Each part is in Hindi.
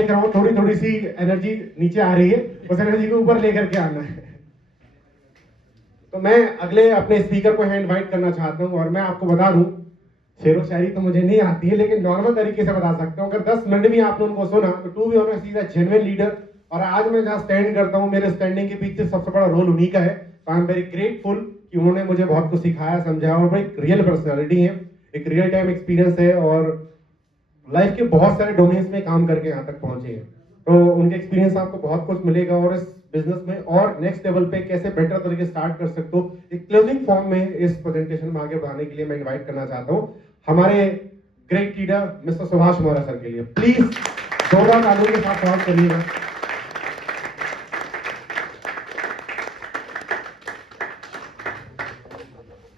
देख रहा हूँ थोड़ी थोड़ी सी एनर्जी नीचे आ रही है, उस एनर्जी को ऊपर लेकर के आना है। तो मैं अगले अपने स्पीकर को इनवाइट करना चाहता हूँ, और मैं आपको बता दूं, शेरो शायरी तो मुझे नहीं आती है, लेकिन नॉर्मल तरीके से बता सकता हूँ। अगर 10 मिनट भी आपने उनको सुना तो to be honest he is a genuine leader. और आज मैं जहाँ स्टैंड करता हूँ, मेरे स्टैंडिंग के पीछे सबसे बड़ा रोल उन्हीं का है। तो आई एम वेरी ग्रेटफुल कि उन्होंने मुझे बहुत कुछ सिखाया, समझाया, और वो एक रियल पर्सनैलिटी है, एक रियल टाइम एक्सपीरियंस है, और लाइफ के बहुत सारे डोमेन्स में काम करके यहाँ तक पहुंचे हैं। तो उनके एक्सपीरियंस आपको बहुत कुछ मिलेगा, और इस बिजनेस में और नेक्स्ट लेवल पे कैसे बेटर तरीके स्टार्ट कर सकते हो, एक क्लोजिंग फॉर्म में इस प्रेजेंटेशन में आगे बढ़ाने के लिए मैं इनवाइट करना चाहता हूँ हमारे great leader mister Subhash Maurya sir के लिए। प्लीज जोरदार तालियों के साथ स्वागत करिएगा।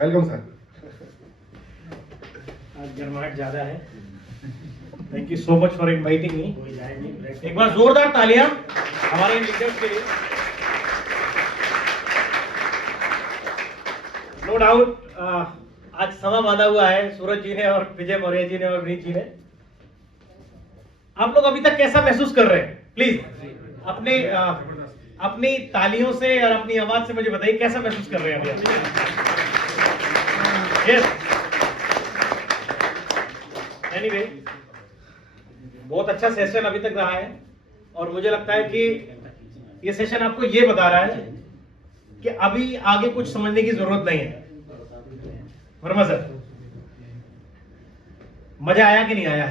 Welcome sir. आज गर्माहट ज्यादा है। Thank you so much for inviting me. एक बार जोरदार तालियां हमारे लीडर्स के लिए। नो डाउट आज समा बांधा हुआ है सूरज जी ने और विजय मौर्य जी ने और रीत जी ने। आप लोग अभी तक कैसा महसूस कर रहे हैं? प्लीज अपनी तालियों से और अपनी आवाज से मुझे बताइए कैसा महसूस कर रहे हैं अभी? यस। एनीवे, बहुत अच्छा सेशन अभी तक रहा है, और मुझे लगता है कि ये सेशन आपको ये बता रहा है कि अभी आगे कुछ समझने की जरूरत नहीं है। वर्मा सर, मजा आया कि नहीं आया?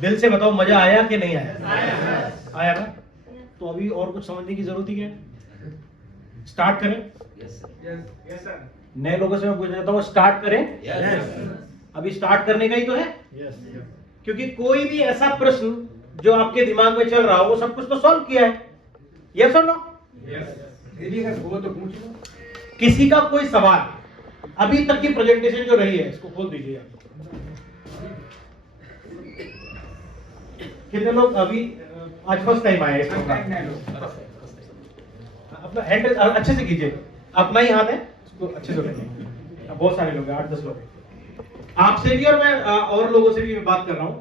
दिल से बताओ, मजा आया कि नहीं आया? आया ना? तो अभी और कुछ समझने की जरूरत ही क्या है? स्टार्ट करें? Yes sir. नए लोगों से मैं पूछ रहा हूँ, स्टार्ट करें? अभी स्टार्ट करने का ही तो है। क्योंकि कोई भी ऐसा प्रश्न जो आपके दिमाग में चल रहा हो, वो सब कुछ तो सॉल्व किया है। यस और नो? किसी का कोई सवाल अभी तक की प्रेजेंटेशन जो रही है, इसको खोल दीजिए आप। कितने लोग अभी आज फर्स्ट टाइम आए इसको? अपना हैंड अच्छे से कीजिए, अपना ही हाथ है, इसको अच्छे से रखिए। बहुत सारे लोग हैं, 8-10 लोग हैं। आपसे भी और मैं और लोगों से भी मैं बात कर रहा हूं।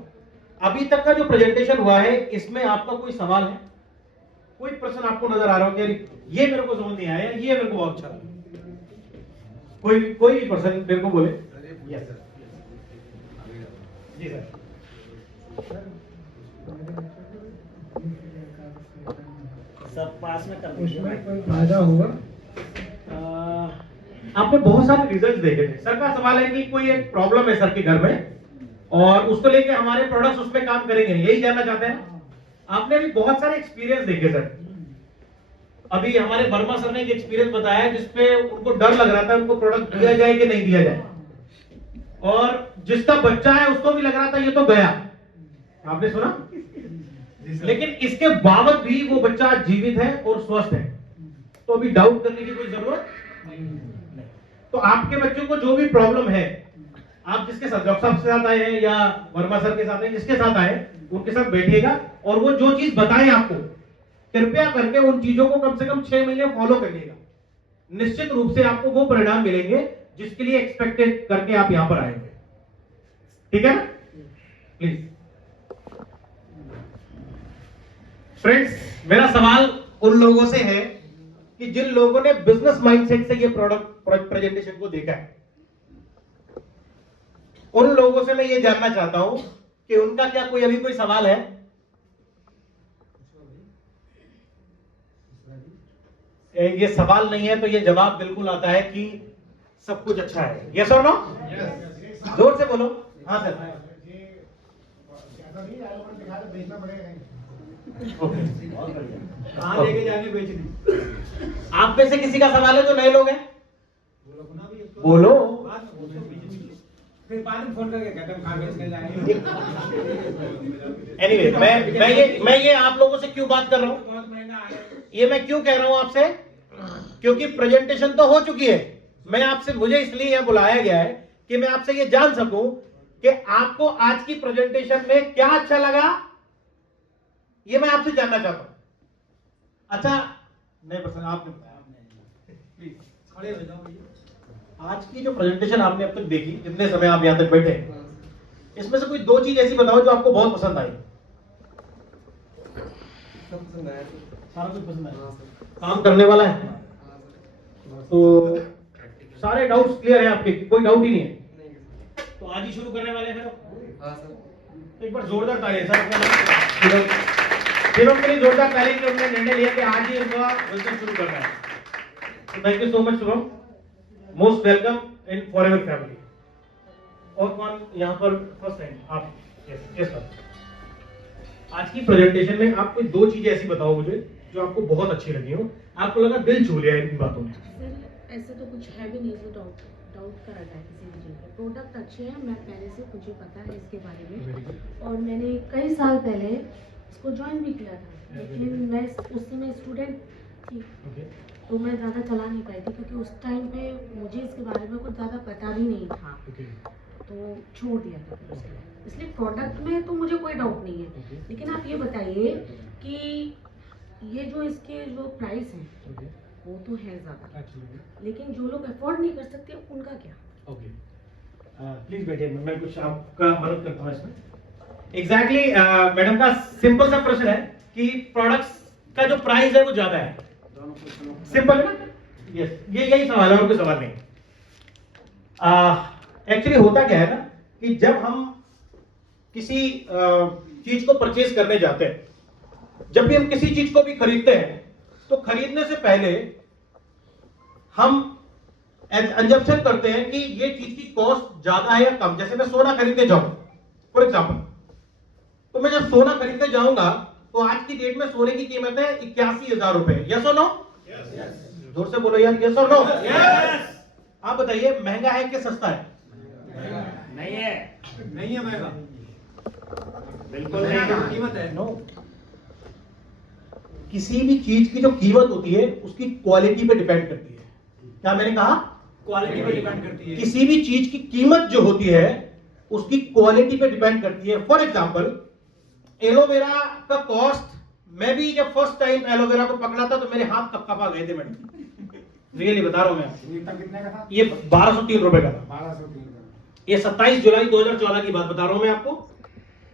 अभी तक का जो प्रेजेंटेशन हुआ है, इसमें आपका कोई सवाल है? कोई प्रश्न आपको नजर आ रहा हो कि ये मेरे को समझ नहीं आया, ये मेरे को बहुत अच्छा लगा? कोई भी पर्सन मेरे को बोले। Yes sir. जी सर। सब पास में कर उसमें कोई फायदा हुआ? आपने बहुत सारे रिजल्ट देखे थे। सर का सवाल है कि कोई एक प्रॉब्लम है सर के घर में, और उसको लेके हमारे प्रोडक्ट्स उसमें काम करेंगे, यही जानना चाहते हैं? आपने भी बहुत सारे एक्सपीरियंस देखे सर। अभी हमारे वर्मा सर ने एक एक्सपीरियंस बताया जिसपे उनको डर लग रहा था उनको प्रोडक्ट दिया जाए कि नहीं दिया जाए, और जिसका बच्चा है उसको भी लग रहा था ये तो गया। आपने सुना? लेकिन इसके बावजूद भी वो बच्चा जीवित है और स्वस्थ है। तो अभी डाउट करने की कोई जरूरत नहीं। तो आपके बच्चों को जो भी प्रॉब्लम है, आप जिसके साथ, डॉक्टर साहब के साथ आए हैं या वर्मा सर के साथ आए, जिसके साथ आए उनके साथ बैठिएगा, और वो जो चीज बताएं आपको, कृपया करके उन चीजों को कम से कम 6 महीने फॉलो करिएगा। निश्चित रूप से आपको वो परिणाम मिलेंगे जिसके लिए एक्सपेक्टेड करके आप यहां पर आएंगे। ठीक है ना? प्लीज फ्रेंड्स, मेरा सवाल उन लोगों से है कि जिन लोगों ने बिजनेस माइंडसेट से ये प्रोडक्ट प्रेजेंटेशन को देखा है, उन लोगों से मैं ये जानना चाहता हूं कि उनका क्या कोई अभी कोई सवाल है? ये सवाल नहीं है तो ये जवाब बिल्कुल आता है कि सब कुछ अच्छा है। यस और नो? जोर से बोलो। हाँ सर। कहां लेके जाके बेचनी? आप में से किसी का सवाल है जो नए लोग हैं? बोलो। फिर बाद में फोन करके कहते हैं खा के जाएंगे। एनीवे, मैं ये आप लोगों से क्यों बात कर रहा हूँ? बहुत महंगा है ये मैं क्यों कह रहा हूँ आपसे? क्योंकि प्रेजेंटेशन तो हो चुकी है। मैं आपसे, मुझे इसलिए यहां बुलाया गया है कि मैं आपसे ये जान सकूं कि आपको आज की प्रेजेंटेशन में क्या अच्छा लगा, ये मैं आपसे जानना चाहता हूं। अच्छा, नहीं पर्सन आपने बताया, प्लीज खड़े हो जाओ भैया। आज की जो प्रेजेंटेशन आपने अब तक देखी, जितने समय आप यहां तक बैठे, इसमें से कोई 2 चीज ऐसी बताओ जो आपको बहुत पसंद आई। सब पसंद आया सर। सारा कुछ पसंद आया? हाँ सर। काम करने वाला है? हाँ सर। तो सारे डाउट्स क्लियर है आपके, कोई डाउट ही नहीं है? नहीं सर। तो आज ही शुरू करने वाले हैं फिर? हाँ सर। एक बार जोरदार ताली सर। शिवम के लिए जोरदार ताली कि उन्होंने निर्णय लिया कि आज ही उनका बिजनेस शुरू करना है। तो thank you so much Shivam, most welcome in forever family. और कौन यहाँ पर फर्स्ट टाइम? आप? Yes sir. आज की प्रेजेंटेशन में आप कोई दो चीजें ऐसी बताओ मुझे जो आपको बहुत अच्छी लगी हो, आपको लगा दिल छू लिया इन बातों ने। सर ऐसे तो कुछ है भी नहीं जो डाउट कर रहा है किसी भी चीज़ पे। प्रोडक्ट अच्छे हैं, मैं पहले से मुझे पता है इसके बारे में, और मैंने कई साल पहले इसको ज्वाइन भी किया था, लेकिन मैं उस समय स्टूडेंट थी तो मैं ज़्यादा चला नहीं पाई थी, क्योंकि उस टाइम पे मुझे इसके बारे में कुछ ज़्यादा पता भी नहीं था, तो छोड़ दिया था फिर उसके बाद। इसलिए प्रोडक्ट में तो मुझे कोई डाउट नहीं है, लेकिन आप ये बताइए कि ये जो इसके जो प्राइस हैं वो तो है ज़्यादा, लेकिन जो लोग अफोर्ड नहीं कर सकते उनका क्या? ओके, प्लीज बैठिए, मैं कुछ आपका मदद करता हूँ इसमें। एग्जैक्टली मैडम का सिंपल सा प्रश्न है कि प्रोडक्ट्स का जो प्राइस है वो ज्यादा है। सिंपल है ना? यस, ये यही सवाल है और कोई सवाल नहीं। एक्चुअली होता क्या है ना कि जब हम किसी चीज को परचेज करने जाते हैं, जब भी हम किसी चीज को भी खरीदते हैं तो खरीदने से पहले हम एजम्पशन करते हैं कि ये चीज की कॉस्ट ज्यादा है या कम। जैसे मैं सोना खरीदने जाऊं फॉर एग्जांपल, तो मैं जब सोना खरीदने जाऊंगा तो आज की डेट में सोने की कीमत है 81,000 रुपए। यस और नो? जोर से बोलो यार, यस और नो? आप बताइए महंगा है कि सस्ता है? नहीं है, नहीं है महंगा, बिल्कुल नहीं। कीमत है। नो, किसी भी चीज की जो कीमत होती है उसकी क्वालिटी पे डिपेंड करती है। क्या मैंने कहा? क्वालिटी पे डिपेंड करती है। किसी भी चीज की कीमत जो होती है उसकी क्वालिटी पे डिपेंड करती है। फॉर एग्जांपल एलोवेरा का कॉस्ट, मैं भी जब फर्स्ट टाइम एलोवेरा को पकड़ा था तो मेरे हाथ कपकपा गए थे मैडम, रियली बता रहा हूं मैं। ये तब कितने का था? ये 1203 रुपए का था। 1203 का। ये 27 जुलाई 2014 की बात बता रहा हूं मैं आपको,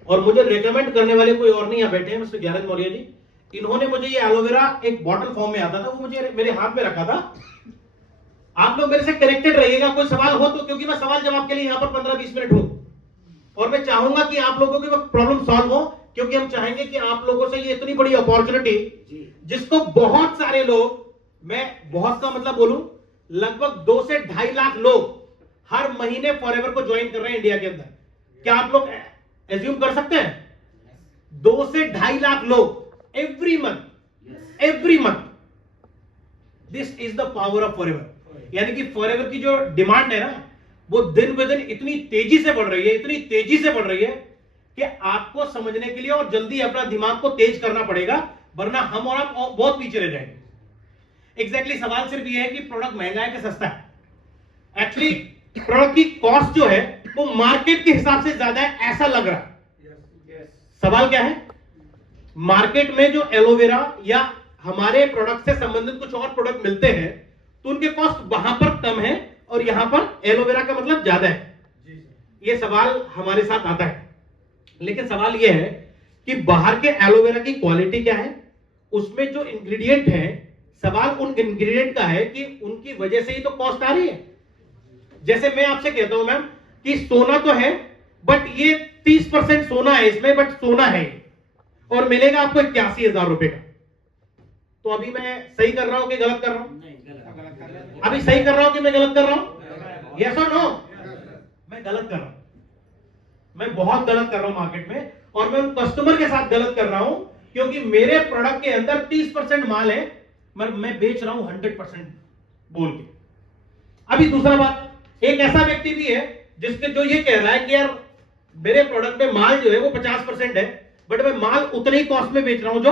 और मुझे रेकमेंड करने वाले कोई और नहीं यहाँ बैठे हैं, मिस्टर ज्ञानंद मौर्य जी। इन्होंने मुझे ये एलोवेरा एक बॉटल फॉर्म में आता था, वो मुझे मेरे हाथ में रखा था। आप लोग मेरे से कनेक्टेड रहिएगा, कोई सवाल हो तो, क्योंकि मैं सवाल जवाब के लिए यहाँ पर 15-20 मिनट हूं, और मैं चाहूंगा कि आप लोगों की प्रॉब्लम सॉल्व हो, क्योंकि हम चाहेंगे कि आप लोगों से ये इतनी बड़ी अपॉर्चुनिटी, जिसको बहुत सारे लोग, मैं बहुत का मतलब बोलूं, लगभग 2 से 2.5 लाख लोग हर महीने फॉरएवर को ज्वाइन कर रहे हैं इंडिया के अंदर। क्या आप लोग एज्यूम कर सकते हैं? 2 से 2.5 लाख लोग every month. This is the power of forever. यानी कि फॉरएवर की जो डिमांड है ना, वो दिन ब दिन इतनी तेजी से बढ़ रही है, इतनी तेजी से बढ़ रही है कि आपको समझने के लिए और जल्दी अपना दिमाग को तेज करना पड़ेगा, वरना हम और आप बहुत पीछे रह जाएंगे। एग्जैक्टली सवाल सिर्फ ये है कि प्रोडक्ट महंगा है कि सस्ता है। एक्चुअली प्रोडक्ट की कॉस्ट जो है वो मार्केट के हिसाब से ज्यादा है, ऐसा लग रहा है। सवाल क्या है? मार्केट में जो एलोवेरा या हमारे प्रोडक्ट से संबंधित कुछ और प्रोडक्ट मिलते हैं तो उनके कॉस्ट वहां पर कम है और यहां पर एलोवेरा का मतलब ज्यादा है। ये सवाल हमारे साथ आता है, लेकिन सवाल यह है कि बाहर के एलोवेरा की क्वालिटी क्या है, उसमें जो इंग्रेडिएंट है, सवाल उन इंग्रेडिएंट का है कि उनकी वजह से ही तो कॉस्ट आ रही है। जैसे मैं आपसे कहता हूं मैम कि सोना तो है, बट ये 30% सोना है इसमें, बट सोना है और मिलेगा आपको 81,000 रुपए का। तो अभी मैं सही कर रहा हूं कि गलत कर रहा हूं? अभी सही कर रहा हूं कि मैं गलत कर रहा हूं? यस और नो? मैं गलत कर रहा हूं, मैं बहुत गलत कर रहा हूं मार्केट में, और मैं उन कस्टमर के साथ गलत कर रहा हूं क्योंकि मेरे प्रोडक्ट के अंदर 30% माल है, मगर मैं बेच रहा हूं 100% बोल के। अभी दूसरा बात, एक ऐसा व्यक्ति भी है जिसके जो ये कह रहा है कि यार मेरे प्रोडक्ट में माल जो है वो 50% है, बट मैं माल उतने ही कॉस्ट में बेच रहा हूं जो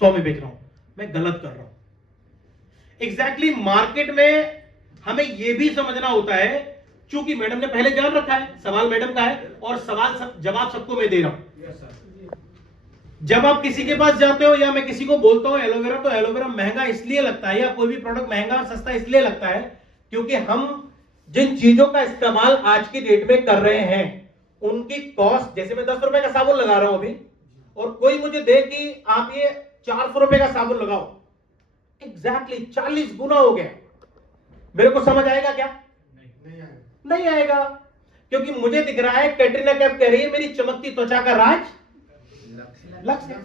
100 में बेच रहा हूं। मैं गलत कर रहा हूं। एग्जैक्टली मार्केट में हमें यह भी समझना होता है, चूंकि मैडम ने पहले जान रखा है, सवाल मैडम का है और सवाल जवाब सबको मैं दे रहा हूं। जब आप किसी के पास जाते हो या मैं किसी को बोलता हूं एलोवेरा, तो एलोवेरा महंगा इसलिए लगता है या कोई भी प्रोडक्ट महंगा और सस्ता इसलिए लगता है क्योंकि हम जिन चीजों का इस्तेमाल आज की डेट में कर रहे हैं उनकी कॉस्ट, जैसे मैं 10 रुपए का साबुन लगा रहा हूं अभी, और कोई मुझे दे कि आप ये 400 रुपए का साबुन लगाओ, एग्जैक्टली 40 गुना हो गया, मेरे को समझ आएगा क्या? नहीं आएगा, क्योंकि मुझे दिख रहा है कैटरीना कैफ कह रही है मेरी चमकती त्वचा का राज लक्स है,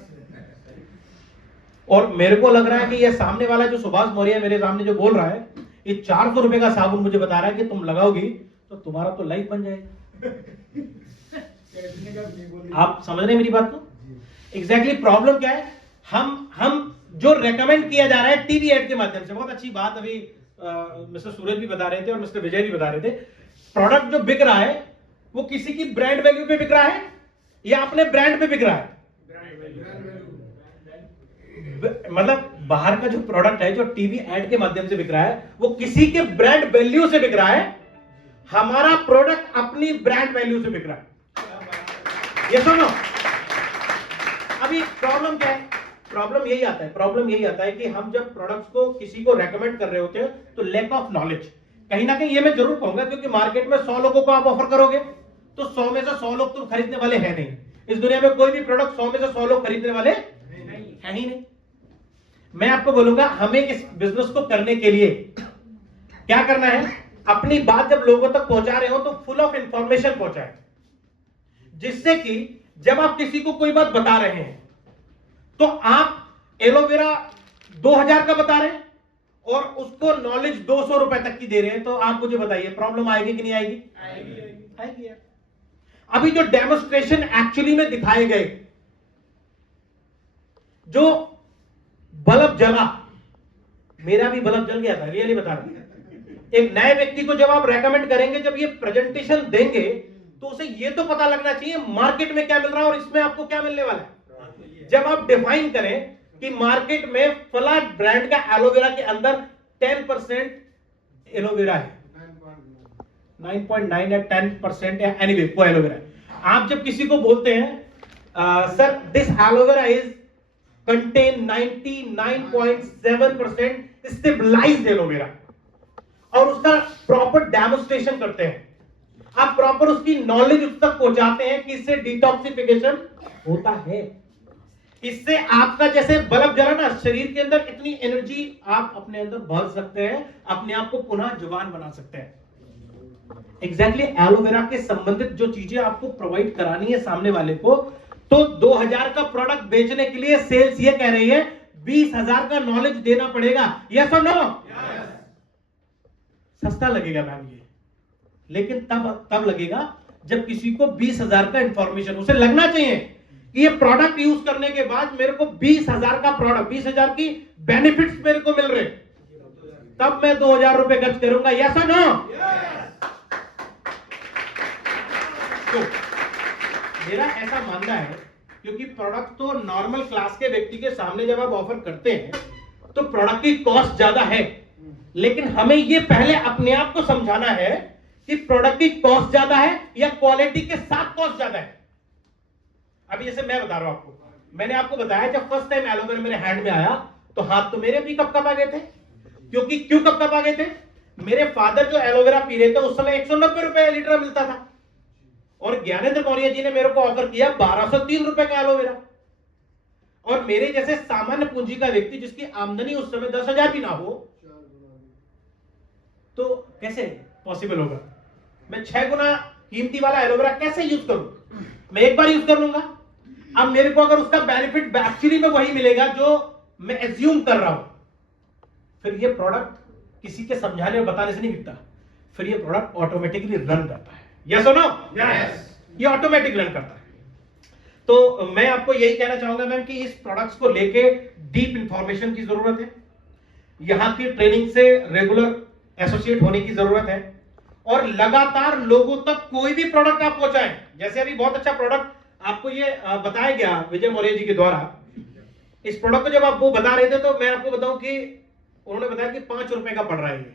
और मेरे को लग रहा है कि ये सामने वाला जो सुभाष मौर्य मेरे सामने जो बोल रहा है, ये 400 रुपए का साबुन मुझे बता रहा है कि तुम लगाओगी तो तुम्हारा तो लाइफ बन जाएगा। आप समझ रहे हैं मेरी बात को? एग्जैक्टली प्रॉब्लम क्या है, हम जो रेकमेंड किया जा रहा है टीवी एड के माध्यम से, बहुत अच्छी बात अभी मिस्टर सूरज भी बता रहे थे और मिस्टर विजय भी बता रहे थे, प्रोडक्ट जो बिक रहा है वो किसी की ब्रांड वैल्यू पे बिक रहा है या अपने ब्रांड पे बिक रहा है? मतलब बाहर का जो प्रोडक्ट है जो टीवी एड के माध्यम से बिक रहा है वो किसी के ब्रांड वैल्यू से बिक रहा है, हमारा प्रोडक्ट अपनी ब्रांड वैल्यू से बिक रहा है। ये सुनो, अभी प्रॉब्लम क्या है? प्रॉब्लम यही आता है कि हम जब प्रोडक्ट्स को किसी को रेकमेंड कर रहे होते हैं तो लैक ऑफ नॉलेज, कहीं ना कहीं ये मैं जरूर कहूंगा, क्योंकि मार्केट में 100 लोगों को आप ऑफर करोगे तो 100 में से 100 लोग तो खरीदने वाले हैं नहीं। इस दुनिया में कोई भी प्रोडक्ट 100 में से 100 लोग खरीदने वाले हैं ही नहीं। मैं आपको बोलूंगा हमें इस बिजनेस को करने के लिए क्या करना है, अपनी बात जब लोगों तक पहुंचा रहे हो तो फुल ऑफ इंफॉर्मेशन पहुंचाए, जिससे कि जब आप किसी को कोई बात बता रहे हैं तो आप एलोवेरा 2000 का बता रहे हैं और उसको नॉलेज 200 रुपए तक की दे रहे हैं, तो आप मुझे बताइए प्रॉब्लम आएगी कि नहीं आएगी? आएगी यार। अभी जो डेमोन्स्ट्रेशन एक्चुअली में दिखाए गए, जो बल्ब जला, मेरा भी बल्ब जल गया था, रियली बता रहा हूं। एक नए व्यक्ति को जब आप रेकमेंड करेंगे, जब ये प्रेजेंटेशन देंगे तो उसे ये तो पता लगना चाहिए मार्केट में क्या मिल रहा है और इसमें आपको क्या मिलने वाला है। जब आप डिफाइन करें कि मार्केट में फला ब्रांड का एलोवेरा के अंदर 10% एलोवेरा है, 9.9 या 10% या एनीवे वो एलोवेरा है, आप जब किसी को बोलते हैं sir this aloe vera is contain 99.7% stabilised aloe vera, और उसका प्रॉपर डेमोन्स्ट्रेशन करते हैं, आप प्रॉपर उसकी नॉलेज उस तक पहुंचाते हैं कि इससे डिटॉक्सिफिकेशन होता है, इससे आपका जैसे बल्ब जला ना, शरीर के अंदर इतनी एनर्जी आप अपने अंदर भर सकते हैं, अपने आप को पुनः जवान बना सकते हैं। एग्जैक्टली एलोवेरा के संबंधित जो चीजें आपको प्रोवाइड करानी है सामने वाले को, तो 2000 का प्रोडक्ट बेचने के लिए सेल्स ये कह रही है 20,000 का नॉलेज देना पड़ेगा। यस और नो? सस्ता लगेगा मैम ये, लेकिन तब लगेगा जब किसी को 20,000 का इंफॉर्मेशन उसे लगना चाहिए कि ये प्रोडक्ट यूज करने के बाद मेरे को 20,000 का प्रोडक्ट, 20,000 की बेनिफिट्स मेरे को मिल रहे, तब मैं 2,000 रुपए खर्च करूंगा। यस और नो? तो मेरा ऐसा मानना है, क्योंकि प्रोडक्ट तो नॉर्मल क्लास के व्यक्ति के सामने जब आप ऑफर करते हैं तो प्रोडक्ट की कॉस्ट ज्यादा है, लेकिन हमें ये पहले अपने आप को समझाना है कि प्रोडक्ट की कॉस्ट ज्यादा है या क्वालिटी के साथ कॉस्ट ज्यादा है। अभी जैसे मैं बता रहा हूं आपको, मैंने आपको बताया जब फर्स्ट टाइम एलोवेरा मेरे हैंड में आया तो हाथ तो मेरे भी कप आ गए थे, क्योंकि क्यों कप आ गए थे? मेरे फादर जो एलोवेरा पी रहे थे उस समय 190 रुपए लीटर मिलता था, और ज्ञानेंद्र मौर्य जी ने मेरे को ऑफर किया 1203 रुपए का एलोवेरा, और मेरे जैसे सामान्य पूंजी का व्यक्ति जिसकी आमदनी उस समय 10,000 भी ना हो, तो कैसे पॉसिबल होगा? मैं 6 गुना कीमती वाला एलोवेरा कैसे यूज करूं? मैं एक बार यूज कर लूंगा। अब मेरे को अगर उसका बेनिफिट एक्चुअली में वही मिलेगा जो मैं एज्यूम कर रहा हूं, फिर ये प्रोडक्ट किसी के समझाने और बताने से नहीं बिकता, फिर ये प्रोडक्ट ऑटोमेटिकली रन करता है। यस और नो? यस, ये ऑटोमेटिक रन करता है। तो मैं आपको यही कहना चाहूंगा मैम कि इस प्रोडक्ट्स को लेके डीप इंफॉर्मेशन की जरूरत है, यहां की ट्रेनिंग से रेगुलर एसोसिएट होने की जरूरत है, और लगातार लोगों तक कोई भी प्रोडक्ट आप पहुंचाएं। जैसे अभी बहुत अच्छा प्रोडक्ट आपको ये बताया गया विजय मौर्य जी के द्वारा, इस प्रोडक्ट को जब आप वो बता रहे थे तो मैं आपको बताऊं कि उन्होंने बताया कि 5 रुपए का पड़ रहा है ये।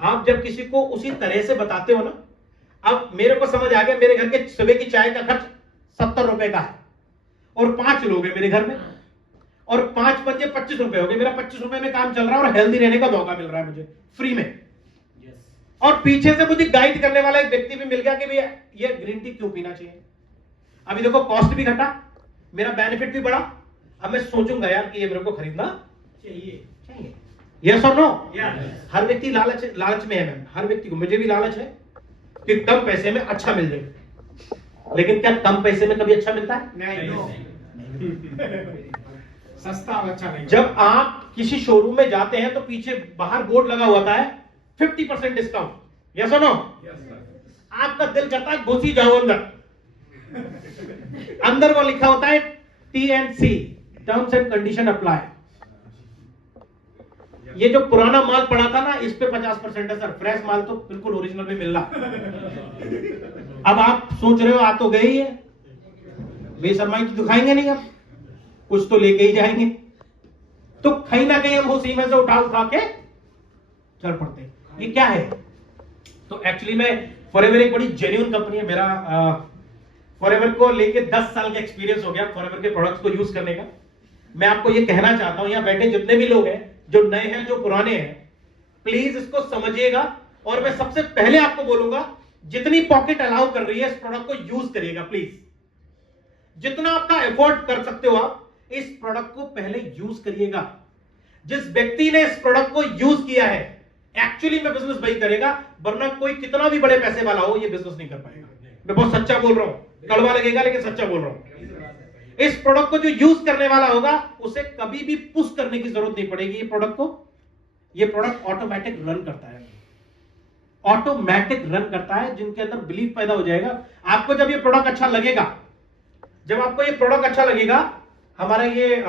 आप जब किसी को उसी तरह से बताते हो ना, अब मेरे को समझ आ गया, मेरे घर के सुबह की चाय का खर्च 70 रुपए का है, और 5 लोग हैं मेरे घर में, और 5 पंजे 25 रुपए हो गए, मेरा 25 रुपए में काम चल रहा है और हेल्दी रहने का मौका मिल रहा है मुझे फ्री में। और पीछे से मुझे गाइड करने वाला एक व्यक्ति भी मिल गया कि भैया ये ग्रीन टी क्यों पीना चाहिए। अभी देखो कॉस्ट भी घटा, मेरा बेनिफिट भी बढ़ा, अब मैं सोचूंगा यार कि ये मेरे को खरीदना चाहिए। यस और नो? हर व्यक्ति लालच में है मैम, हर व्यक्ति को, मुझे भी लालच है कि कम पैसे में अच्छा मिल जाए, लेकिन क्या कम पैसे में कभी अच्छा मिलता है? सस्ता और अच्छा नहीं। जब आप किसी शोरूम में जाते हैं तो पीछे बाहर बोर्ड लगा होता है 50% डिस्काउंट, यस और नो? आपका दिल करता है घुसी जाओ अंदर, अंदर वो लिखा होता है T&C, terms and condition apply. ये जो पुराना माल पड़ा था ना, इस पे 50% है सर, फ्रेश माल तो बिल्कुल ओरिजिनल भी मिल रहा। अब आप सोच रहे हो आ तो गई है, बेशर्माई तो दिखाएंगे नहीं, अब कुछ तो लेके ही जाएंगे, तो कहीं ना कहीं हम उसी में से उठा के चल पड़ते हैं। ये क्या है? तो एक्चुअली में फॉरएवर एक बड़ी जेन्युइन कंपनी है। मेरा फॉरएवर को लेके 10 साल का एक्सपीरियंस हो गया फॉरएवर के प्रोडक्ट्स को यूज करने का। मैं आपको ये कहना चाहता हूं, यहाँ बैठे जितने भी लोग हैं, जो नए हैं जो पुराने हैं, प्लीज इसको समझिएगा। और मैं सबसे पहले आपको बोलूंगा, जितनी पॉकेट अलाउ कर रही है इस प्रोडक्ट को यूज करिएगा प्लीज। जितना आपका एफर्ट कर सकते हो आप इस प्रोडक्ट को पहले यूज करिएगा। जिस व्यक्ति ने इस प्रोडक्ट को यूज किया है एक्चुअली में बिजनेस वही करेगा, वरना कोई कितना भी बड़े पैसे वाला हो ये बिजनेस नहीं कर पाएगा। मैं बहुत सच्चा बोल रहा हूं, कड़वा लगेगा लेकिन सच्चा बोल रहा हूं। इस प्रोडक्ट को जो यूज करने वाला होगा उसे कभी भी पुश करने की जरूरत नहीं पड़ेगी। ये प्रोडक्ट ऑटोमेटिक रन करता है, ऑटोमेटिक रन करता है। जिनके अंदर बिलीफ पैदा हो जाएगा, आपको जब ये प्रोडक्ट अच्छा लगेगा, जब आपको ये प्रोडक्ट अच्छा लगेगा, हमारा ये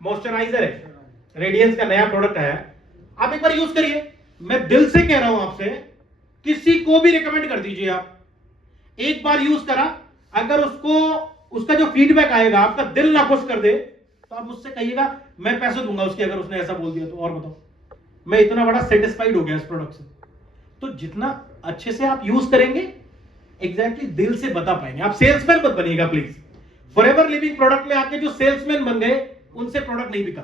मॉइस्चराइजर है, रेडियंस का नया प्रोडक्ट आया, आप एक बार यूज करिए। मैं दिल से कह रहा हूं आपसे, किसी को भी रिकमेंड कर दीजिए आप। एक बार यूज करा, अगर उसका जो फीडबैक आएगा आपका दिल ना खुश कर दे, तो आप मुझसे कहिएगा मैं पैसे दूंगा उसके, अगर उसने ऐसा बोल दिया तो। और बताओ, मैं इतना बड़ा सेटिस्फाइड हो गया इस प्रोडक्ट से। तो जितना अच्छे से आप यूज करेंगे, एग्जैक्टली दिल से बता पाएंगे। आप सेल्समैन मत बनिएगा प्लीज। फॉरएवर लिविंग प्रोडक्ट में आपके जो सेल्समैन बन गए, उनसे प्रोडक्ट नहीं बिका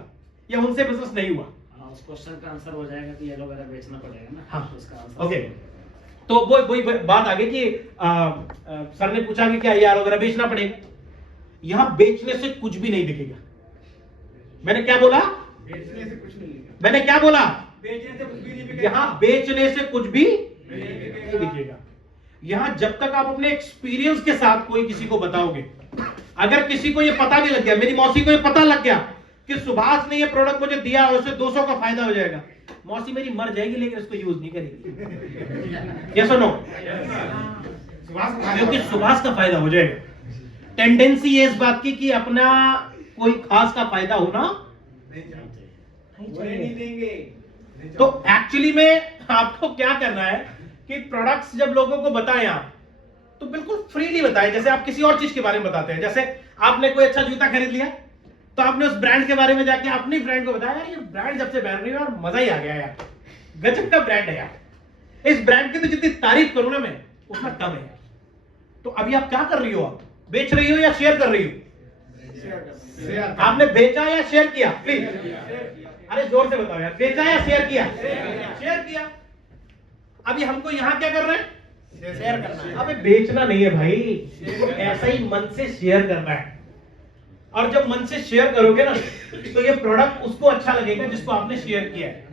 या उनसे बिजनेस नहीं हुआ। उस क्वेश्चन का आंसर हो जाएगा कि एलोवेरा बेचना पड़ेगा ना। हाँ, उसका आंसर ओके। तो वही बात आ गई कि सर ने पूछा कि क्या ये एलोवेरा बेचना पड़ेगा। यहां बेचने से कुछ भी नहीं बिकेगा। मैंने क्या बोला? बेचने से कुछ नहीं लेगा। मैंने क्या बोला? बेचने से कुछ भी नहीं बिकेगा। यहां बेचने से कुछ भी नहीं बिकेगा। यहां जब तक आप अपने एक्सपीरियंस के साथ कोई किसी को बताओगे, अगर किसी को ये पता भी लग गया, मेरी मौसी को ये पता लग गया कि सुभाष ने ये प्रोडक्ट मुझे दिया और उससे 200 का फायदा हो जाएगा, मौसी मेरी मर जाएगी लेकिन इसको यूज नहीं करेगी। यस और नो? क्योंकि सुभाष का फायदा हो जाएगा। टेंडेंसी ये इस बात की कि अपना कोई खास का फायदा होना नहीं देंगे। तो एक्चुअली में आपको क्या करना है कि प्रोडक्ट्स जब लोगों को बताएं आप, तो बिल्कुल फ्रीली बताएं, जैसे आप किसी और चीज के बारे में बताते हैं। जैसे आपने कोई अच्छा जूता खरीद लिया, तो आपने उस ब्रांड के बारे में जाके अपनी फ्रेंड को बताया, यार ये ब्रांड जब से पहन रही है और मजा ही आ गया यार, गजब का ब्रांड है यार, इस ब्रांड की तो जितनी तारीफ करूं ना मैं उतना कम है। तो अभी आप क्या कर रही हो? आप बेच रही हो या शेयर कर रही हो? आपने बेचा या शेयर किया? प्लीज अरे जोर से बताओ यार, बेचा या शेयर किया? शेयर किया। अभी हमको यहां क्या कर रहे हैं? शेयर करना है। अबे बेचना नहीं है भाई, ऐसा ही मन से शेयर करना है। और जब मन से शेयर करोगे ना, तो ये प्रोडक्ट उसको अच्छा लगेगा जिसको आपने शेयर किया है।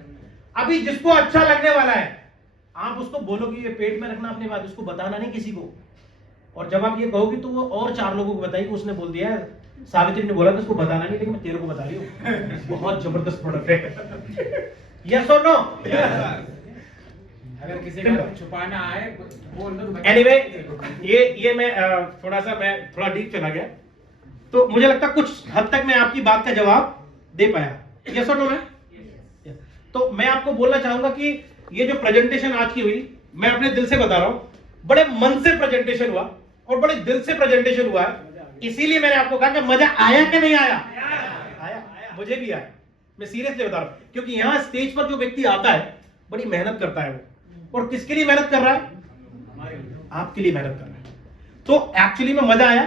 अभी जिसको अच्छा लगने वाला है, आप उसको बोलोगे ये पेट में रखना अपने बात, उसको बताना नहीं किसी को। और जब आप ये कहोगे तो वो और 4 लोगों को बताएगी, उसने बोल दिया है, सावित्री ने बोला था उसको बताना नहीं, लेकिन मैं तेरे को बता रही हूँ, बहुत जबरदस्त प्रोडक्ट है। यस और नो? अगर किसी को छुपाना है बोल दो। एनीवे, ये मैं थोड़ा डीप चला गया, तो मुझे लगता है कुछ हद तक मैं आपकी बात का जवाब दे पाया। यस और नो? मैं तो मैं आपको बोलना चाहूंगा कि ये जो प्रेजेंटेशन आज की हुई, मैं अपने दिल से बता रहा हूं, बड़े मन से प्रेजेंटेशन हुआ और बड़े दिल से प्रेजेंटेशन हुआ है। इसीलिए मैंने आपको कहा कि मजा आया कि नहीं आया? आया। मुझे भी आया, मैं सीरियसली बता रहा हूं। क्योंकि यहां स्टेज पर जो व्यक्ति आता है बड़ी मेहनत करता है वो, और किसके लिए मेहनत कर रहा है? आपके लिए मेहनत कर रहा है। तो एक्चुअली में मजा आया।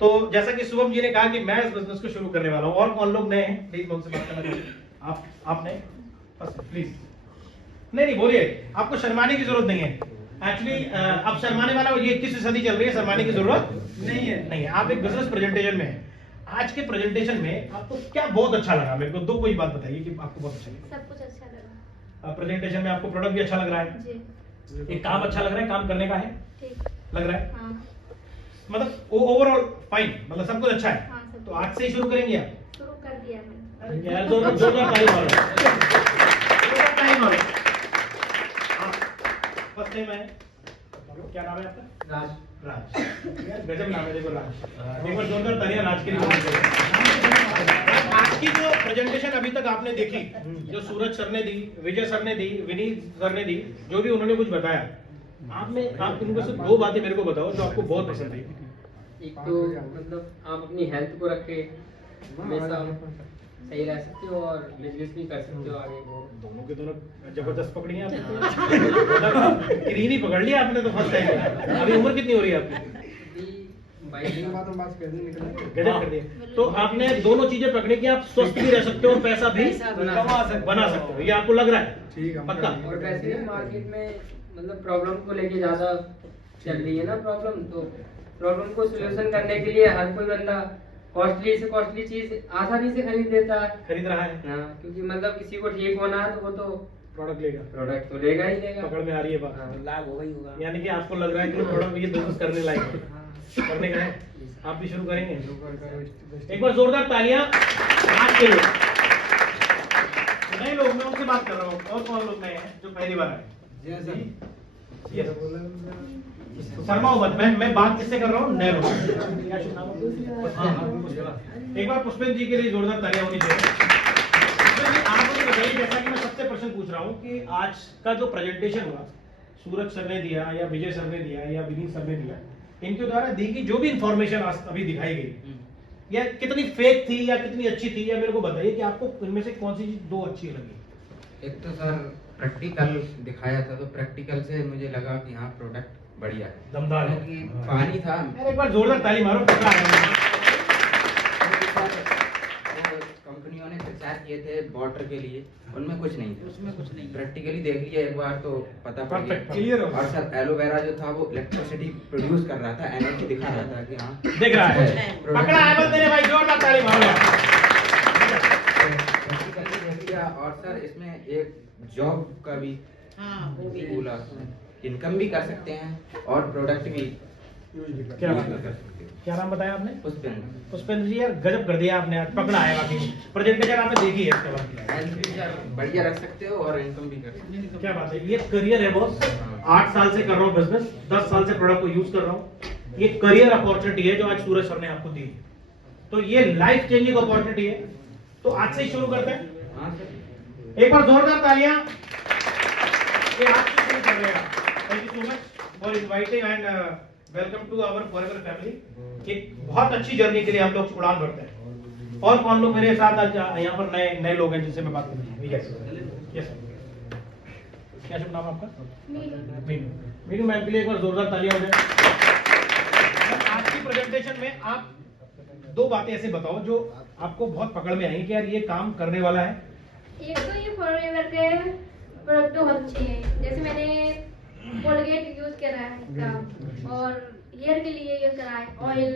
तो जैसा कि शुभम जी ने कहा कि मैं इस बिजनेस को शुरू करने वाला हूं, और कौन लोग नए हैं प्लीज मैं उनसे बात करना चाहूंगा। आप नए प्लीज? नहीं बोलिए, आपको शर्माने की जरूरत नहीं है। एक्चुअली अब शर्माने वाला ये 21वीं सदी चल रही है, शर्माने की जरूरत नहीं है। आप एक बिजनेस प्रेजेंटेशन में हैं। आज के प्रेजेंटेशन में आपको क्या बहुत अच्छा लगा? मेरे को दो कोई बात बताइए कि आपको बहुत अच्छा लगा। सब कुछ अच्छा लगा प्रेजेंटेशन में आपको प्रोडक्ट भी अच्छा लग रहा है, जी। एक काम अच्छा लग रहा है, काम करने का है ठीक। लग रहा है, हाँ मतलब ओवरऑल फाइन, मतलब सब कुछ अच्छा है। हाँ, सब तो आज से ही शुरू करेंगे आप? शुरू कर दिया मैंने। अरे यार जोरदार ताली मारो, जोरदार ताली मारो। फर्स्ट टाइम है, क्या नाम है आपका? राज। राज, यार गजब नाम है, देखो राज। एक बार जोरदार तालियां राज के लिए होनी चाहिए। आज की जो प्रेजेंटेशन अभी तक आपने देखी, जो सूरज सर ने दी, विजय सर ने दी, विनीत सर ने दी, जो भी उन्होंने कुछ बताया, आप इनमें से दो बातें मेरे को बताओ जो आपको बहुत पसंद आई। एक तो मतलब आप अपनी हेल्थ को रख के हमेशा सही रह सकते हो और बिजनेस भी कर सकते हो आगे। दोनों के दोनों जबरदस्त पकड़ी हैं आपने। क्लीन ही पकड़ लिया आपने तो फर्स्ट टाइम। अभी उम्र कितनी हो रही है आपकी? गजब कर दिया। तो आपने दोनों चीजें पकड़ी कि आप स्वस्थ भी रह सकते हो और पैसा भी बना सकते हो, ये आपको लग रहा है पक्का? और वैसे भी मार्केट में मतलब प्रॉब्लम को लेके ज्यादा चल रही है ना प्रॉब्लम, तो प्रॉब्लम को सोल्यूशन करने के लिए हर कोई बंदा कॉस्टली से कॉस्टली चीज आसानी से खरीद लेता है। खरीद रहा है हाँ, क्योंकि मतलब किसी को ठीक होना है तो वो तो प्रोडक्ट तो लेगा ही लेगा। पकड़ में आ रही है बात। हाँ। लाभ होगा ही होगा। यानी कि आपको लग रहा है कि प्रोडक्ट ये बिजनेस करने लायक है, हाँ। करने का है, आप भी शुरू करेंगे? एक बार जोरदार तालियां आज के लोग, नए लोग, मैं उनसे बात कर रहा हूँ। और कौन लोग नए हैं जो पहली बार आए? शर्मा मत, मैं बात किससे कर रहा हूँ? नए लोग। क्या शुभ नाम है? हाँ, एक बार पुष्पेंद्र जी के लिए जोरदार तालियां होनी चाहिए। पुष्पेंद्र जी, आप मुझे बताइए, जैसा कि मैं सबसे प्रश्न पूछ रहा हूँ कि आज का जो प्रेजेंटेशन हुआ, सूरज सर ने दिया या विजय सर ने दिया या विनीत सर ने दिया, इनके द्वारा दी गई जो भी इंफॉर्मेशन आज अभी दिखाई गई, या कितनी फेक थी या कितनी अच्छी थी, या मेरे को बताइए कि आपको इनमें से कौन सी चीज दो अच्छी लगी? एक तो सर प्रैक्टिकल दिखाया था, तो प्रैक्टिकल से मुझे लगा कि हाँ प्रोडक्ट बढ़िया है, दमदार है। क्योंकि पानी था। यार एक बार जोरदार ताली मारो, पक्का है। कंपनियों ने प्रचार किए थे वाटर के लिए, उनमें कुछ नहीं था, उसमें कुछ नहीं। प्रैक्टिकली देख लिया एक बार तो पता पड़ Perfect, गया। clear हो। और सर एलोवेरा जो था वो इलेक्ट्रिसिटी प्रोड्यूस कर रहा था, एनर्जी दिखा रहा था कि हाँ देख रहा है, पकड़ा है बंदे ने भाई, जोरदार ताली मारो यार। प्रैक्टिकली देख लिया। और सर इसमें एक जॉब का भी बोला, इनकम भी कर सकते हैं और प्रोडक्ट भी क्या बात use है? कर सकते हो। क्या नाम बताया आपने? पुष्पेंद्र। पुष्पेंद्र जी, यार गजब कर दिया आपने, आज पकड़ा है बाकी प्रेजेंटेशन आपने देखी है इसके बाद। हेल्थ भी सर बढ़िया रख सकते हो और इनकम भी कर सकते हो। क्या बात है, ये करियर है बॉस। 8 साल से कर रहा हूँ बिजनेस, 10 साल से प्रोडक्ट को यूज कर रहा हूँ। ये करियर अपॉर्चुनिटी है जो आज सूरज सर ने आपको दी है, तो ये लाइफ चेंजिंग अपॉर्चुनिटी है। तो आज से ही शुरू करते हैं। हाँ सर। एक बार जोरदार तालियां ये आज से शुरू कर रहे हैं। Thank you so much for inviting and welcome to our forever family. एक बहुत अच्छी जर्नी के लिए हम लोग उड़ान भरते हैं। और कौन लोग मेरे साथ आज यहाँ पर नए लोग हैं जिनसे मैं बात करूँ? यस यस, क्या शुभ नाम आपका? मीनू। मीनू मैम के लिए एक बार जोरदार तालियां हो जाए। आज की प्रेजेंटेशन में आप दो बातें ऐसे बताओ जो आपको बहुत पकड़ में आई कि यार ये काम करने वाला है। एक तो ये फॉरएवर के प्रोडक्ट तो बहुत अच्छे हैं, जैसे मैंने कोलगेट यूज करा है इसका, और हेयर के लिए यूज करा है, ऑयल,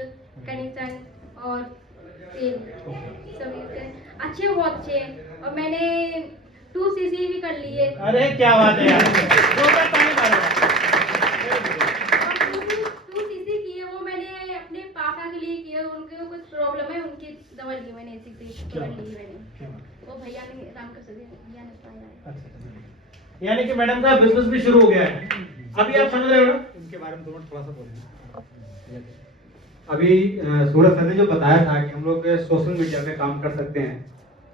कंडीशन और तेल सब यूज करे, अच्छे बहुत अच्छे हैं। और मैंने 2cc भी कर लिए। अरे क्या बात है यार, जोरदार ताली मारो। और 2cc किए, वो मैंने अपने पापा के लिए किए, उनके कुछ प्रॉब्लम है, उनकी दवा ली मैंने, इसी से प्रोडक्ट ली मैंने, वो भैया ने रामकृष्ण भैया ने बताया है। यानी कि मैडम का बिजनेस भी शुरू हो गया है, अभी आप समझ रहे हो ना? इनके बारे में थोड़ा सा बोलें। अभी सूरज सर ने जो बताया था कि हम लोग सोशल मीडिया पे काम कर सकते हैं।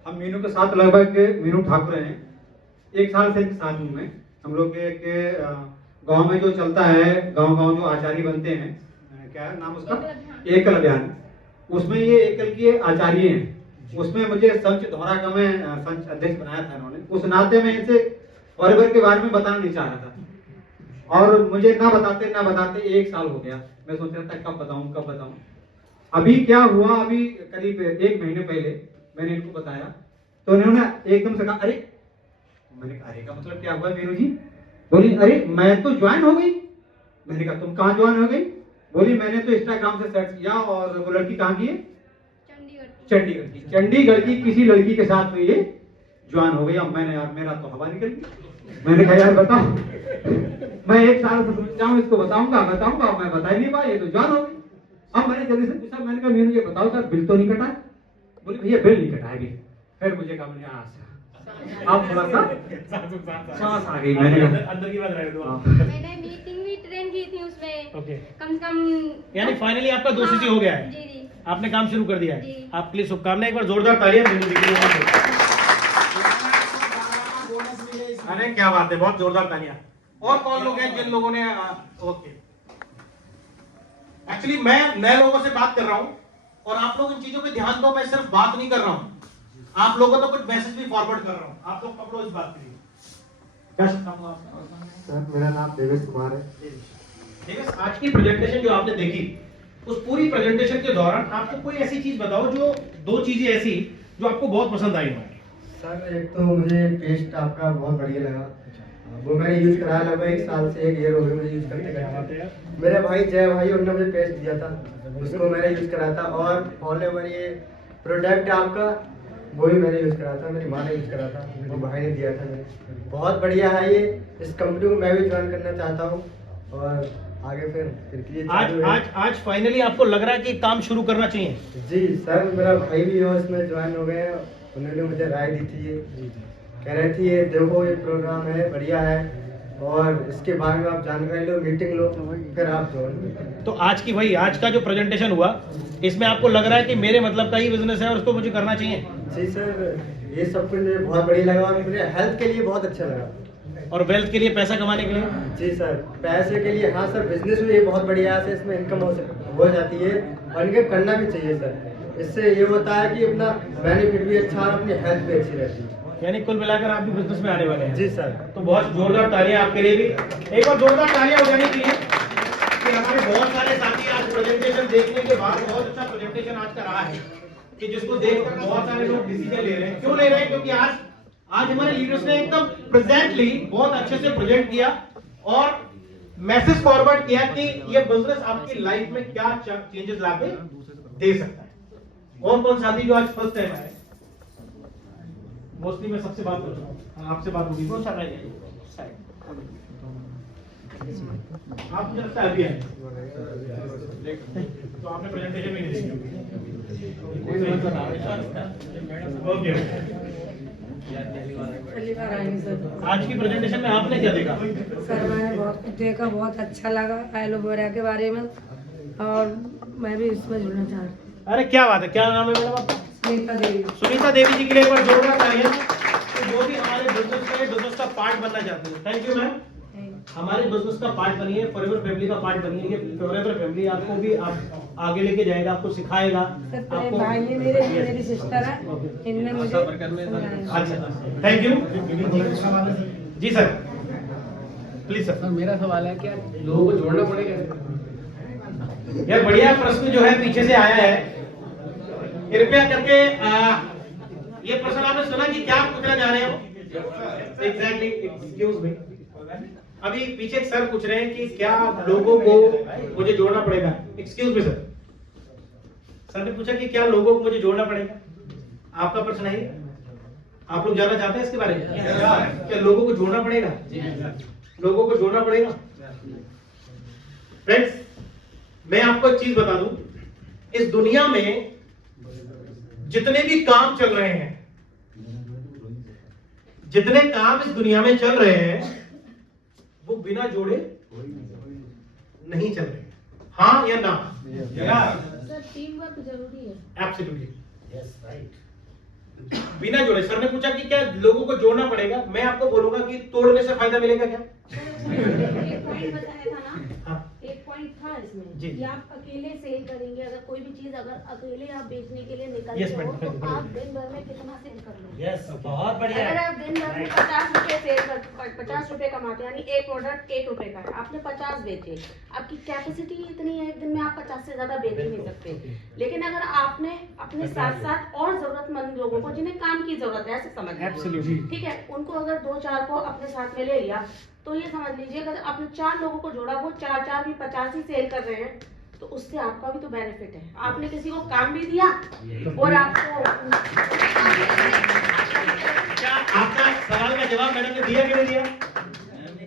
हम मीनू के साथ लगभग, मीनू ठाकुर हैं, 1 साल से साथ हूँ मैं। हम लोग एक गांव में जो चलता है, गांव जो आचार्य बनते हैं, क्या है नाम उसका? एकल अभियान। उसमें ये एकल के आचार्य हैं। उसमें मुझे संच धौरा का मैं संच अध्यक्ष बनाया था इन्होंने। उस नाते में इनसे फॉरएवर के बारे में बताना नहीं चाह रहा था, और मुझे ना बताते 1 साल हो गया। मैं सोच रहा था कब बताऊं। अभी क्या हुआ, अभी करीब 1 महीने पहले मैंने इनको बताया, तो इन्होंने एकदम से कहा अरे, मैंने कहा अरे का मतलब क्या हुआ मीनू जी? बोली अरे मैं तो ज्वाइन हो गई। मैंने कहा तुम कहाँ ज्वाइन हो गई? बोली मैंने तो इंस्टाग्राम से सर्च किया और वो लड़की कहाँ की है? चंडीगढ़ की किसी लड़की के साथ तो ये ज्वाइन हो गई। अब मैंने यार मेरा तो हवा निकल गई। मैंने कहा यार बताओ, मैं 1 साल से सोच रहा हूँ इसको बताऊंगा, मैं बता ही नहीं पाया, ये तो ज्वाइन हो गई। अब मैंने जल्दी से पूछा, मैंने कहा मीनू ये बताओ सर बिल तो नहीं कटा है? बोली भैया बिल नहीं कटा है अभी। फिर मुझे कहा मैंने आप थोड़ा सा सांस आ गई। मैंने कहा अंदर की बात रह दो आप। मैंने मीटिंग भी ट्रेन की थी उसमें। ओके। कम से कम यानी फाइनली आपका 2 CC हो गया है। जी जी। आपने काम शुरू कर दिया है। जी। आपके लिए शुभकामनाएं। एक बार जोरदार तालियां मीनू जी के लिए। अरे क्या बात है, बहुत जोरदार तालियां। और कौन लोग हैं जिन लोगों ने ओके। एक्चुअली मैं नए लोगों से बात कर रहा हूं और आप लोग इन चीजों पे ध्यान दो। मैं सिर्फ बात नहीं कर रहा हूं, आप लोगों को कुछ मैसेज भी फॉरवर्ड कर रहा हूं। आप लोग पकड़ो इस बात के लिए। क्या नाम हुआ आपका? सर मेरा नाम देवेश कुमार है। ठीक है, आज की प्रेजेंटेशन जो आपने देखी, उस पूरी प्रेजेंटेशन के दौरान आपको कोई ऐसी चीज बताओ जो 2 चीजें ऐसी जो आपको बहुत पसंद आई हो। सर एक तो मुझे पेस्ट आपका बहुत बढ़िया लगा, वो मैंने यूज कराया लगभग 1 साल से 1 ईयर हो गए मुझे यूज करते करते। मेरे भाई जय भाई उन्होंने मुझे पेस्ट दिया था, उसको मैंने यूज कराया था। और ऑल ओवर ये प्रोडक्ट आपका वो भी मैंने यूज कराया था, मेरी माँ ने यूज करा था, वो भाई ने दिया था मुझे। बहुत बढ़िया है ये, इस कंपनी को मैं भी ज्वाइन करना चाहता हूँ और आगे फिर आज फाइनली आपको लग रहा है कि काम शुरू करना चाहिए? जी सर, मेरा भाई भी हो इसमें ज्वाइन हो गए हैं, उन्होंने मुझे राय दी थी, ये कह रहे थे ये देखो ये प्रोग्राम है बढ़िया है और इसके बारे में आप जानकारी लो, मीटिंग लो, फिर आप ज्वाइन। तो आज की भाई आज का जो प्रेजेंटेशन हुआ, इसमें आपको लग रहा है कि मेरे मतलब का ही बिजनेस है और उसको मुझे करना चाहिए? जी सर, ये सब कुछ मुझे बहुत बढ़िया लगा और मुझे हेल्थ के लिए बहुत अच्छा लगा। और वेल्थ के लिए, पैसा कमाने के लिए? जी सर, पैसे के लिए हाँ सर, बिजनेस में ये बहुत बढ़िया है, इसमें इनकम हो जाती है और इनकम करना भी चाहिए सर। इससे ये होता है कि अपना बेनिफिट भी अच्छा और अपनी हेल्थ भी अच्छी रहती है। यानी कुल मिलाकर आप भी बिजनेस में आने वाले हैं? जी सर। तो बहुत जोरदार तालियां आपके लिए भी। एक बार जोरदार तालियां हो जाने के लिए कि हमारे बहुत सारे साथी आज प्रेजेंटेशन देखने के बाद, बहुत अच्छा प्रेजेंटेशन आज का रहा है कि जिसको देखकर बहुत सारे लोग डिसीजन ले रहे हैं। क्यों ले रहे हैं? क्योंकि आज हमारे लीडर्स ने एकदम प्रेजेंटली बहुत अच्छे से प्रेजेंट किया और मैसेज फॉरवर्ड किया कि ये बिजनेस आपकी लाइफ में क्या चेंजेस लाके दे सकता है। और कौन साथी जो आज फर्स्ट टाइम आए? मोस्टली मैं सबसे बात कर रहा हूँ, आपसे बात होगी। कौन सा रहा है? आप मुझे लगता है अभी आए, तो आपने प्रेजेंटेशन में नहीं देखी। ओके, पहली बार आएंगे सर। आज की प्रेजेंटेशन में आपने क्या देखा? सर मैंने बहुत कुछ देखा, बहुत अच्छा लगा एलोवेरा के बारे में और मैं भी इसमें जुड़ना चाह रही हूँ। अरे क्या बात है, क्या नाम है मैडम आपका? सुनीता देवी। सुनीता देवी जी के लिए एक बार जोरदार तालियां। तो जो भी हमारे बिजनेस का पार्ट बनना चाहते हैं, थैंक यू मैम। हमारे बिजनेस का पार्ट बनिए, फॉरएवर फैमिली का पार्ट बनिए। ये फॉरएवर फैमिली आपको भी आप आगे लेके जाएगा, आपको सिखाएगा। आपको भाई है मेरी सिस्टर है, इनने मुझे अच्छा, thank you ji sir. Please sir. मेरा सवाल है क्या लोगों को जोड़ना पड़ेगा? यार बढ़िया प्रश्न जो है पीछे से आया है, कृपया करके ये प्रश्न आपने सुना कि क्या आप पूछना चाह रहे हो? Exactly, excuse me. अभी पीछे एक सर पूछ रहे हैं कि क्या लोगों को मुझे जोड़ना पड़ेगा? Excuse me sir. सर ने पूछा कि क्या लोगों को मुझे जोड़ना पड़ेगा? आपका प्रश्न है, आप लोग जानना चाहते हैं इसके बारे में? क्या लोगों को जोड़ना पड़ेगा? लोगों को जोड़ना पड़ेगा। फ्रेंड्स, मैं आपको एक चीज बता दूं, इस दुनिया में जितने भी काम चल रहे हैं, जितने काम इस दुनिया में चल रहे हैं, वो बिना जोड़े नहीं चल रहे। हाँ या ना? सर टीम वर्क जरूरी है। Absolutely, yes, right. बिना जोड़े। सर ने पूछा कि क्या लोगों को जोड़ना पड़ेगा? मैं आपको बोलूंगा कि तोड़ने से फायदा मिलेगा क्या? एक पॉइंट बताया था ना, हाँ। एक पॉइंट था इसमें जी। कि आप अकेले सेल करेंगे, अगर कोई भी चीज अगर अकेले आप बेचने के लिए Yes, निकलते हो madam. तो आप दिन भर में कितना सेल कर लो? यस, बहुत बढ़िया। अगर आप दिन भर में 50 रुपए सेल कर 50 रुपए कमाते हैं, यानी एक प्रोडक्ट 1 रुपए का है, आपने 50 बेचे, आपकी कैपेसिटी इतनी है एक दिन में आप 50 से ज्यादा बेच ही नहीं सकते। लेकिन अगर आपने अपने साथ साथ और जरूरतमंद लोगों को जिन्हें काम की जरूरत है, ऐसे समझ Absolutely. ठीक है, उनको अगर 2-4 को अपने साथ में ले लिया तो ये समझ लीजिए अगर आपने 4 लोगों को जोड़ा, वो 4 भी 50 ही सेल कर रहे हैं, तो उससे आपका भी तो बेनिफिट है। आपने किसी को काम भी दिया और आपको क्या आपका सवाल का जवाब मैडम ने दिया कि नहीं दिया?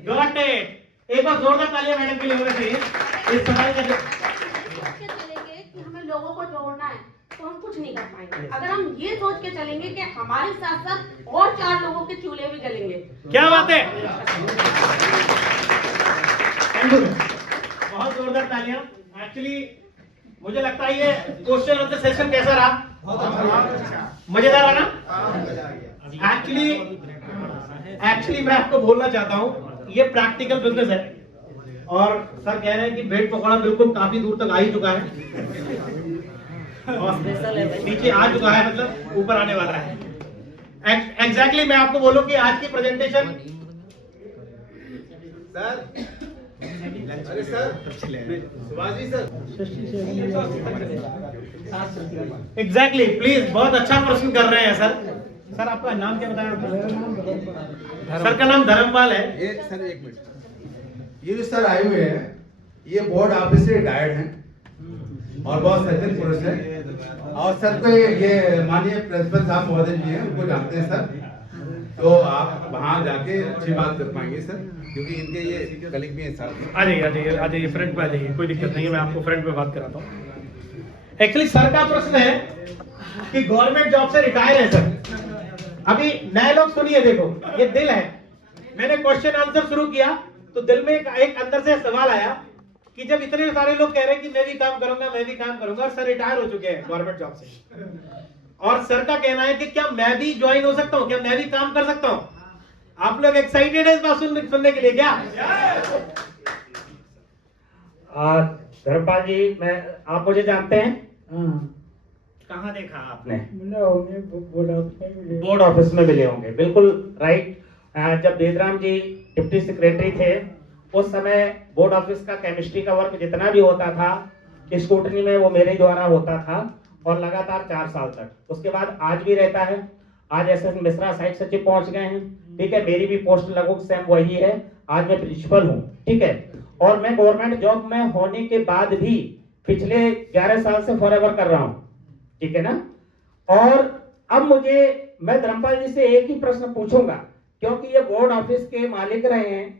Got it. एक बार जोरदार तालियां मैडम के लिए होना चाहिए इस सवाल का जवाब। चलेंगे कि हमें लोगों को जोड़ना है तो हम कुछ नहीं कर पाएंगे। अगर हम ये सोच के चलेंगे कि हमारे साथ साथ और 4 लोगों के चूल्हे भी जलेंगे। क्या बात है, बहुत जोरदार तालियां। एक्चुअली मुझे लगता है ये क्वेश्चन आंसर सेशन कैसा रहा? मजेदार रहा ना? एक्चुअली मैं आपको बोलना चाहता हूँ, ये प्रैक्टिकल बिजनेस है और सर कह रहे हैं कि ब्रेड पकौड़ा बिल्कुल काफी दूर तक आ ही चुका है और नीचे आ चुका है, मतलब ऊपर आने वाला है। एग्जैक्टली मैं आपको बोलूं कि आज की प्रेजेंटेशन सर, अरे sir, Subhash ji sir, exactly please, बहुत अच्छा प्रश्न कर रहे हैं सर। सर आपका नाम क्या बताया आपने? सर का नाम धर्मपाल है। ये सर एक मिनट, ये जो सर आए हुए हैं ये बोर्ड ऑफिस से रिटायर्ड हैं और बहुत सज्जन पुरुष हैं और सर को ये माननीय प्रिंसिपल साहब महोदय जी हैं, उनको जानते हैं सर, तो आप वहाँ जाके अच्छी बात कर पाएंगे सर, क्योंकि इनके ये कलीग भी हैं सर। आ जाइए फ्रंट पे आ जाइए, कोई दिक्कत नहीं है, मैं आपको फ्रंट पे बात कराता हूँ। एक्चुअली सर का प्रश्न है कि गवर्नमेंट जॉब से रिटायर है सर। अभी नए लोग सुनिए, देखो ये दिल है। मैंने क्वेश्चन आंसर शुरू किया तो दिल में एक अंदर से सवाल आया कि जब इतने सारे लोग कह रहे हैं कि मैं भी काम करूंगा, मैं भी काम करूंगा, और सर रिटायर हो चुके हैं गवर्नमेंट जॉब से, और सर का कहना है कि क्या मैं भी ज्वाइन हो सकता हूँ, क्या मैं भी काम कर सकता हूँ? आप लोग एक्साइटेड है इस बात सुनने के लिए क्या? धर्मपाल जी, आप मुझे जानते हैं? कहाँ देखा आपने? बोर्ड ऑफिस में मिले होंगे, बिल्कुल राइट। जब देदराम जी डिप्टी सेक्रेटरी थे उस समय बोर्ड ऑफिस का केमिस्ट्री का वर्क जितना भी होता था स्कूटनी में वो मेरे द्वारा होता था और लगातार 4 साल तक। उसके बाद आज भी रहता है। आज एसएस मिश्रा साइट सचिव पहुंच गए हैं, ठीक है। मेरी भी पोस्ट लगभग सेम वही है, आज मैं प्रिंसिपल हूँ, ठीक है। और मैं गवर्नमेंट जॉब में होने के बाद भी पिछले 11 साल से फॉरएवर कर रहा हूँ, ठीक है ना। और अब मैं धर्मपाल जी से एक ही प्रश्न पूछूंगा, क्योंकि ये बोर्ड ऑफिस के मालिक रहे हैं।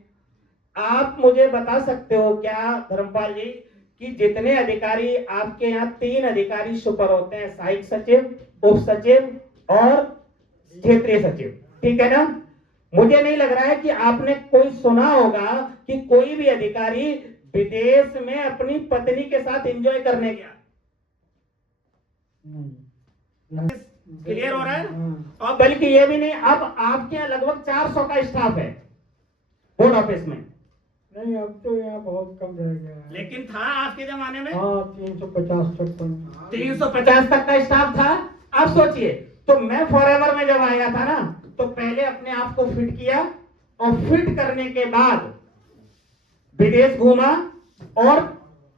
आप मुझे बता सकते हो क्या धर्मपाल जी कि जितने अधिकारी आपके यहाँ 3 अधिकारी सुपर होते हैं, सहायक सचिव, उप सचिव और क्षेत्रीय सचिव, ठीक है ना। मुझे नहीं लग रहा है कि आपने कोई सुना होगा कि कोई भी अधिकारी विदेश में अपनी पत्नी के साथ एंजॉय करने गया। क्लियर हो रहा है? और बल्कि ये भी नहीं, अब आपके यहाँ लगभग 400 का स्टाफ है बोर्ड ऑफिस में। नहीं, अब तो यहाँ बहुत कम रह गया है। लेकिन था आपके जमाने में? हाँ, 350 तक। 350 तक का स्टाफ था। आप सोचिए, तो मैं फॉरएवर में जब आया था ना, तो पहले अपने आप को फिट किया और फिट करने के बाद विदेश घूमा और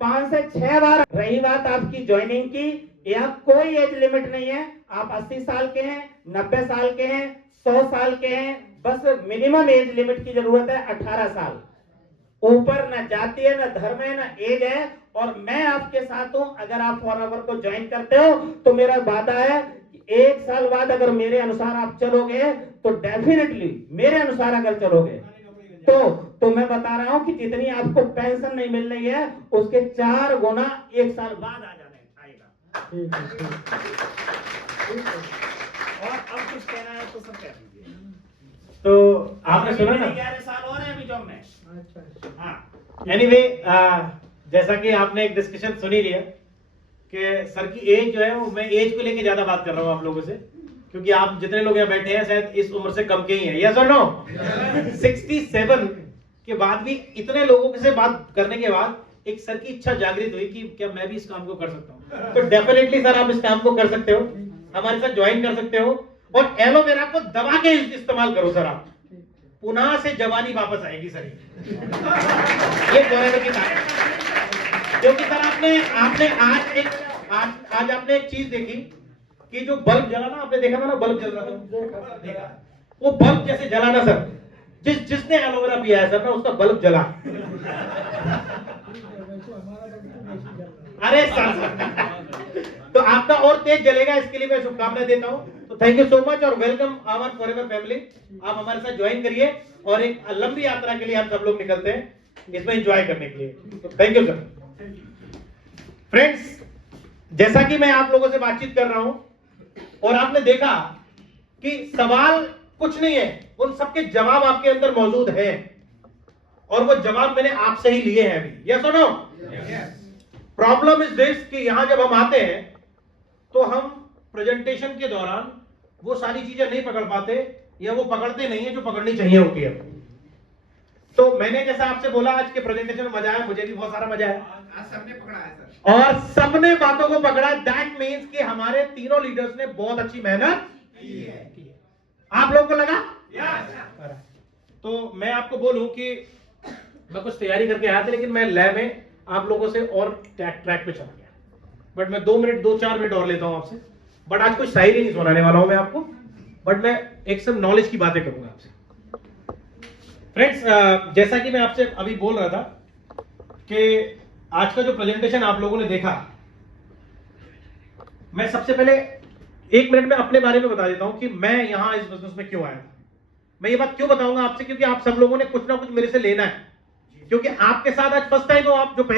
5 से 6 बार। रही बात आपकी ज्वाइनिंग की, यहाँ कोई एज लिमिट नहीं है। आप 80 साल के हैं, 90 साल के हैं, 100 साल के हैं, बस मिनिमम एज लिमिट की जरूरत है 18 साल। ऊपर न जाति है, न धर्म है, न एज है। और मैं आपके साथ हूं। अगर आप फॉरएवर को ज्वाइन करते हो तो मेरा वादा है कि 1 साल बाद अगर मेरे अनुसार आप चलोगे तो डेफिनेटली मेरे अनुसार अगर चलोगे तो मैं बता रहा हूं कि जितनी आपको पेंशन नहीं मिल रही है उसके 4 गुना 1 साल बाद आ जाने आएगा। और अब कुछ कहना है तो सब कह दीजिए। तो आपने सुना ना, 11 साल और है अभी जॉब में। हाँ, एनीवे, जैसा कि आपने एक डिस्कशन सुनी लिया कि सर की एज जो है वो, मैं एज को लेके ज्यादा बात कर रहा हूँ आप लोगों से, क्योंकि आप जितने लोग यहाँ बैठे हैं शायद इस उम्र से कम के ही हैं। यस और नो? 67 के बाद भी इतने लोगों से बात करने के बाद एक सर की इच्छा जागृत हुई कि क्या मैं भी इस काम को कर सकता हूँ। तो डेफिनेटली सर आप इस काम को कर सकते हो, हमारे साथ ज्वाइन कर सकते हो। और एलोवेरा को दबा के इस्तेमाल करो सर, आप पुनः से जवानी वापस आएगी सर। ये फॉरएवर की बात है। क्योंकि सर आपने आज आपने एक चीज देखी कि जो बल्ब जला ना, आपने देखा था ना, बल्ब जल रहा था, देखा वो बल्ब जैसे जला ना सर, जिसने एलोवेरा पिया है सर ना उसका बल्ब जला। अरे सर तो आपका और तेज जलेगा, इसके लिए मैं शुभकामनाएं देता हूं। तो थैंक यू सो मच और वेलकम आवर फॉरएवर फैमिली। आप हमारे साथ ज्वाइन करिए और एक लंबी यात्रा के लिए हम सब लोग निकलते हैं इसमें एंजॉय करने के लिए। तो थैंक यू सर। फ्रेंड्स, जैसा कि मैं आप लोगों से बातचीत कर रहा हूं और आपने देखा कि सवाल कुछ नहीं है, उन सबके जवाब आपके अंदर मौजूद है और वो जवाब मैंने आपसे ही लिए हैं अभी। यस और नो? प्रॉब्लम इज दिस कि यहां जब हम आते हैं तो हम प्रेजेंटेशन के दौरान वो सारी चीजें नहीं पकड़ पाते या वो पकड़ते नहीं है जो पकड़नी चाहिए होती है। तो मैंने जैसा आपसे बोला आज के प्रेजेंटेशन में मजा आया, मुझे भी बहुत सारा मजा आया। आज सबने पकड़ा है सर और सबने बातों को पकड़ा। दैट मीन्स कि हमारे तीनों लीडर्स ने बहुत अच्छी मेहनत की है। आप लोगों को लगा? तो मैं आपको बोलूं कि मैं कुछ तैयारी करके आया था लेकिन मैं लैब में आप लोगों से और ट्रैक पे चला गया। बट मैं 2-4 मिनट और लेता हूं आपसे। बट आज कोई शायरी नहीं सुनाने वाला हूं मैं आपको, बट मैं एक सब नॉलेज की बातें करूंगा आपसे। फ्रेंड्स, जैसा कि मैं आपसे अभी बोल रहा था कि आज का जो प्रेजेंटेशन आप लोगों ने देखा, मैं सबसे पहले 1 मिनट में अपने बारे में बता देता हूं कि मैं यहां इस बिजनेस में क्यों आया था। मैं ये बात क्यों बताऊंगा आपसे, क्योंकि आप सब लोगों ने कुछ ना कुछ मेरे से लेना है। क्योंकि आपके साथ आज फर्स्ट टाइम हो, आप जो